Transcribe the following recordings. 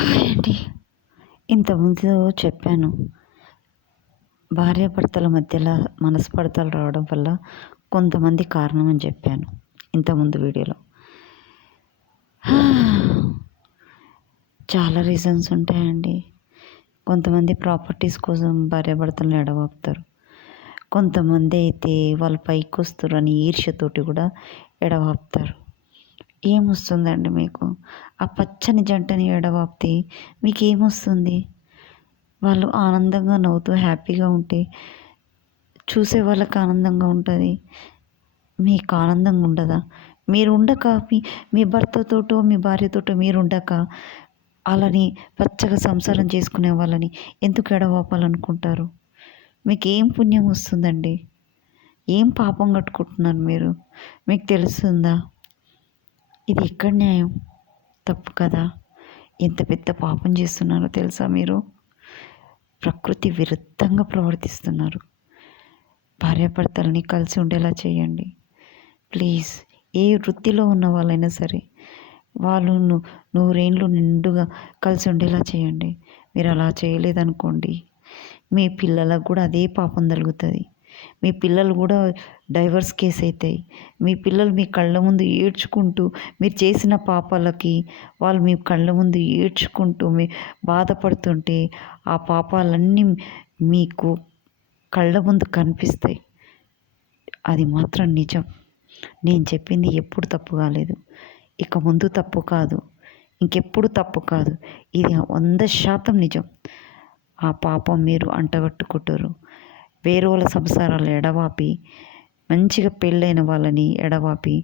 Hi అండి. ఇంతకుముందు చెప్పాను. భార్యాభర్తల మధ్యలో మనస్పర్ధలు రావడం వల్ల కొంతమంది కారణం అని చెప్పాను ఇంతకుముందు వీడియోలో. చాలా రీజన్స్ ఉంటాయండి. కొంతమంది ప్రాపర్టీస్ కోసం భార్యాభర్తలను ఎడబాపుతారు. కొంతమంది అయితే వాళ్ళు పైకొస్తురని ఈర్ష్యతోటి కూడా ఎడబాపుతారు. ఏమొస్తుందండి మీకు? ఆ పచ్చని జంటని ఎడబాపితే మీకేమొస్తుంది? వాళ్ళు ఆనందంగా నవ్వుతూ హ్యాపీగా ఉంటే చూసే వాళ్ళకి ఆనందంగా ఉంటుంది. మీకు ఆనందంగా ఉండదా? మీరు ఉండక మీ భర్తతోటో మీ భార్యతోటో మీరు ఉండక వాళ్ళని పచ్చగా సంసారం చేసుకునే వాళ్ళని ఎందుకు ఎడబాపాలనుకుంటారు? మీకు ఏం పుణ్యం వస్తుందండి? ఏం పాపం కట్టుకుంటున్నారు మీరు? మీకు తెలుస్తుందా? ఇది ఎక్కడ న్యాయం? తప్పు కదా? ఎంత పెద్ద పాపం చేస్తున్నారో తెలుసా మీరు? ప్రకృతి విరుద్ధంగా ప్రవర్తిస్తున్నారు. భార్యాభర్తలని కలిసి ఉండేలా చేయండి ప్లీజ్. ఏ వృత్తిలో ఉన్న వాళ్ళైనా సరే వాళ్ళు నూరేళ్ళు నిండుగా కలిసి ఉండేలా చేయండి. మీరు అలా చేయలేదనుకోండి, మీ పిల్లలకు కూడా అదే పాపం తగులుతుంది. మీ పిల్లలు కూడా డైవర్స్ కేసు అవుతాయి. మీ పిల్లలు మీ కళ్ళ ముందు ఏడ్చుకుంటూ మీరు చేసిన పాపాలకి వాళ్ళు మీ కళ్ళ ముందు ఏడ్చుకుంటూ మీ బాధపడుతుంటే ఆ పాపాలన్నీ మీకు కళ్ళ ముందు కనిపిస్తాయి. అది మాత్రం నిజం. నేను చెప్పింది ఎప్పుడు తప్పు కాలేదు, ఇక ముందు తప్పు కాదు, ఇంకెప్పుడు తప్పు కాదు. ఇది 100% నిజం. ఆ పాపం మీరు అంటగట్టుకుంటారు. వేరే వాళ్ళ సంసారాలు ఎడవాపి మంచిగా పెళ్ళైన వాళ్ళని ఎడవాపి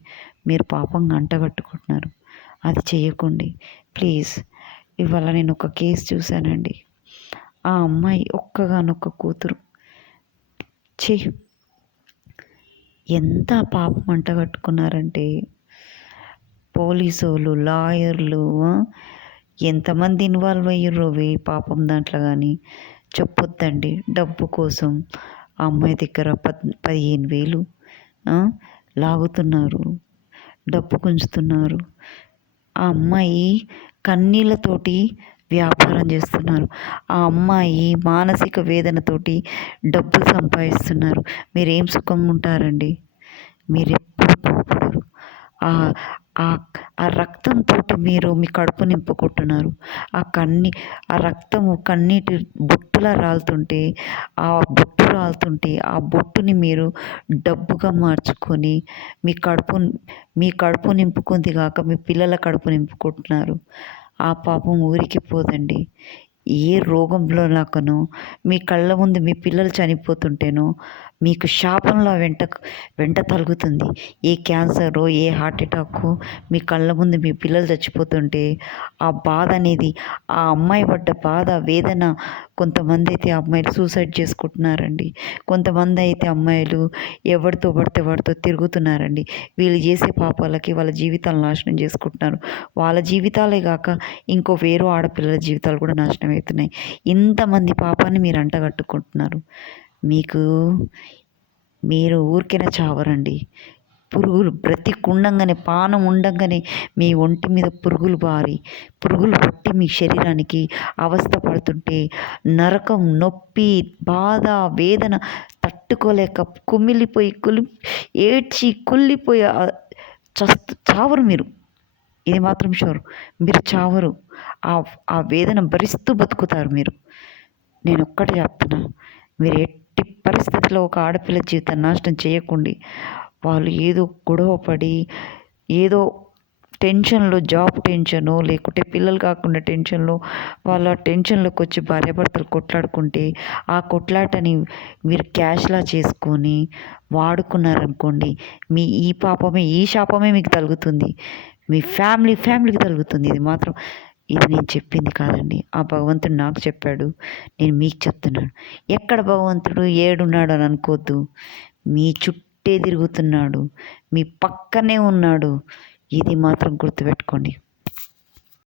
మీరు పాపంగా అంటగట్టుకుంటున్నారు. అది చేయకండి ప్లీజ్. ఇవాళ నేను ఒక కేసు చూశానండి. ఆ అమ్మాయి ఒక్కగానొక్క కూతురు. ఎంత పాపం అంటగట్టుకున్నారంటే పోలీసు వాళ్ళు, లాయర్లు ఎంతమంది ఇన్వాల్వ్ అయ్యారో పాపం దాంట్లో. కానీ చెప్పొద్దండి. డబ్బు కోసం ఆ అమ్మాయి దగ్గర 15,000 లాగుతున్నారు, డబ్బు గుంజుతున్నారు. ఆ అమ్మాయి కన్నీళ్ళతోటి వ్యాపారం చేస్తున్నారు. ఆ అమ్మాయి మానసిక వేదనతోటి డబ్బులు సంపాదిస్తున్నారు. మీరేం సుఖంగా ఉంటారండి? మీరెప్పుడు బాగుపడరు. ఆ రక్తంతో మీరు మీ కడుపు నింపుకుంటున్నారు. ఆ రక్తము కన్నీటి బొట్టులా రాలుతుంటే ఆ బొట్టుని మీరు డబ్బుగా మార్చుకొని మీ కడుపు నింపుకుంది కాక మీ పిల్లల కడుపు నింపుకుంటున్నారు. ఆ పాపం ఊరికి పోదండి. ఏ రోగంలో నాకనో మీ కళ్ళ ముందు మీ పిల్లలు చనిపోతుంటేనో మీకు శాపంలో వెంట తలుగుతుంది. ఏ క్యాన్సరో ఏ హార్ట్ అటాకో మీ కళ్ళ ముందు మీ పిల్లలు చచ్చిపోతుంటే ఆ బాధ అనేది, ఆ అమ్మాయి పడ్డ బాధ వేదన. కొంతమంది అయితే అమ్మాయిలు సూసైడ్ చేసుకుంటున్నారండి. కొంతమంది అయితే అమ్మాయిలు ఎవరితో పడితే వాడితో తిరుగుతున్నారండి. వీళ్ళు చేసే పాపాలకి వాళ్ళ జీవితాలు నాశనం చేసుకుంటున్నారు. వాళ్ళ జీవితాలే కాక ఇంకో వేరే ఆడపిల్లల జీవితాలు కూడా నాశనం అవుతున్నాయి. ఇంతమంది పాపాన్ని మీరు అంటగట్టుకుంటున్నారు. మీరు ఊరికైనా చావరండి. పురుగులు బ్రతికుండంగానే పానం ఉండంగానే మీ ఒంటి మీద పురుగులు పట్టి మీ శరీరానికి అవస్థ పడుతుంటే నరకం, నొప్పి, బాధ, వేదన తట్టుకోలేక ఏడ్చి కుళ్ళిపోయి చావరు మీరు. ఇది మాత్రం షూర్. మీరు చావరు. ఆ వేదన భరిస్తూ బతుకుతారు మీరు. నేను ఒక్కటే చెప్తున్నా, మీరు ఎట్టి పరిస్థితుల్లో ఒక ఆడపిల్ల జీవితాన్ని నాశనం చేయకండి. వాళ్ళు ఏదో గొడవ పడి ఏదో టెన్షన్లో, జాబ్ టెన్షను లేకుంటే పిల్లలు కాకుండా టెన్షన్లో, వాళ్ళ టెన్షన్లోకి వచ్చి భార్యాభర్తలు కొట్లాడుకుంటే ఆ కొట్లాటని మీరు క్యాష్లా చేసుకొని వాడుకున్నారనుకోండి, ఈ శాపమే మీకు తగులుతుంది. మీ ఫ్యామిలీకి తగులుతుంది. ఇది నేను చెప్పింది కాదండి. ఆ భగవంతుడు నాకు చెప్పాడు, నేను మీకు చెప్తున్నాను. ఎక్కడ భగవంతుడు ఏడున్నాడు అని అనుకోవద్దు. మీ చుట్టే తిరుగుతున్నాడు, మీ పక్కనే ఉన్నాడు. ఇది మాత్రం గుర్తుపెట్టుకోండి.